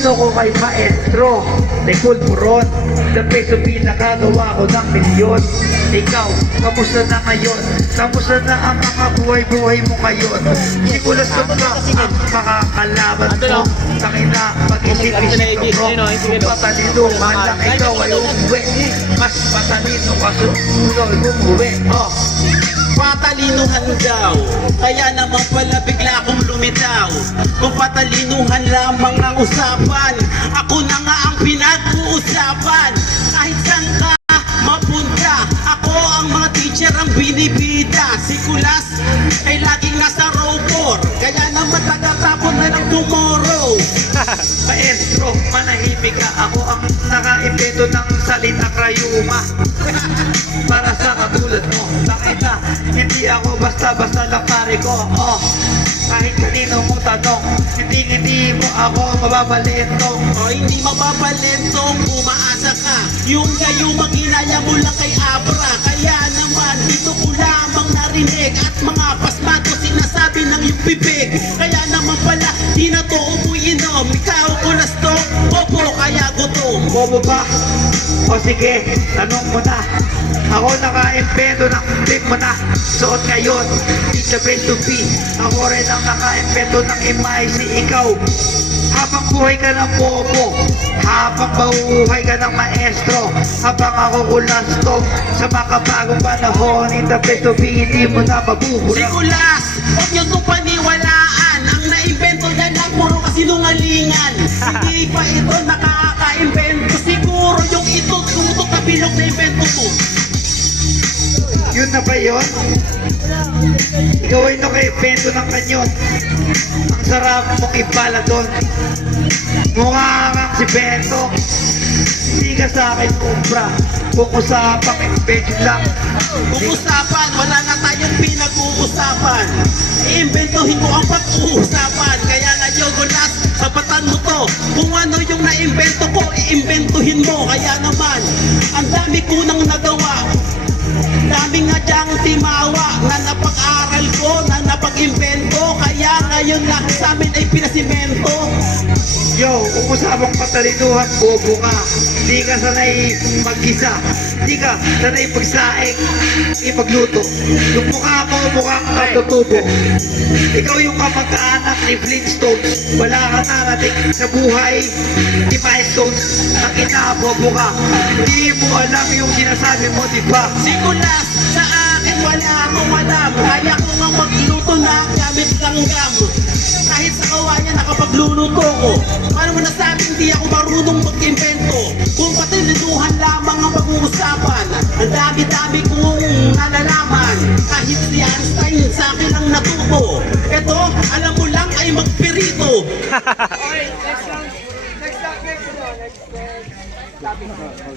Gusto ko kay Maestro de Pulburon, the peso pinakagawa ko ng milyon. Ikaw, kamusta na ngayon? Kamusta na ang mga buhay-buhay mo ngayon? Sigulas ka ba ang makakalaban mo? Tangina, mag-isip-isip ka bro. Kung patalino man lang ikaw ay umuwi, mas patalino ka sumunod umuwi. Patalinuhan daw, kaya naman pala bigla akong lumitaw. Kung patalinuhan lamang ang usapan, ako na nga ang pinag-uusapan. Kahit saan ka mapunta, ako ang mga teacher ang binibida. Si Kulas ay laging nasa row 4, kaya naman tagatapon na ng tomorrow. Maestro, manahimik ka. Ako ang naka-invento ng salita krayuma. Para sa katulad mo, nakita, hindi ako basta-basta lang pare ko. Kahit kanino mo tanong, hindi mo ako mababalentong. Hindi mababalentong, umaasa ka. Yung kayo maginaya mo lang kay Abra. Kaya naman, dito ko lamang narinig at mga pasmato sinasabi ng iyong bibig. Kaya naman pala, di na to umuinom. Ikaw Kulas to, opo kaya gutom. Bobo ba? O sige, tanong mo na. Ako naka-invento ng clip mo na suot ngayon. It's the best to be. Ako rin ang naka-invento ng MIC. Ikaw, habang buhay ka ng bobo, habang mahuhuhay ka ng maestro, habang ako kulastong sa makabagong panahon. It's the best to be, hindi mo na Si mabubura. Kulas, huwag niyo itong paniwalaan. Ang na-invento dyan lang puro kasinungalingan. Hindi pa ito nakaka-invento. Siguro yung itututok na bilog na invento mo. Yun na ba yun? Ikaw ay naka-invento ng kanyon. Ang sarap mong ibala doon. Mukha kang si Bento. Hindi ka sa akin umbra. Kung usapang invento lang. Kung usapan, wala na tayong pinag-uusapan. Iimbentohin ko ang pag-uusapan. Kaya ngayon, Kulas, sapatan mo to. Kung ano yung na-imbento ko, iimbentohin mo. Kaya naman, ang dami ko nang nagawa. Daming nga diyang timawa na napag-aral ko, na napag-imbento. Kaya ngayon lahat sa amin ay pinasimento. Yo, kung usapang patalinuhan, bobo ka. Hindi ka sanay mag-isa. Hindi ka sanay pagsaing, ipagluto. Yung mukha mo, mukha kang natutubo. Ikaw yung kamag-anak ni Flintstones. Wala ka narating sa buhay ni Milestones. Ang bobo ka. Hindi mo alam yung sinasabi mo, di ba? Si Kulas, sa akin wala akong alam. Kaya ko nga magluto na gamit langgam. Kahit sa kawayan nakapagluluto ko. Paano mo nasabing di ako marunong mag-invento? Kung patilinuhan lamang ang pag-uusapan, ang dami-dami kong nalalaman. Kahit si Einstein sa akin ang natuto. Ito, alam mo lang ay magpirito. Okay, next round. Next topic.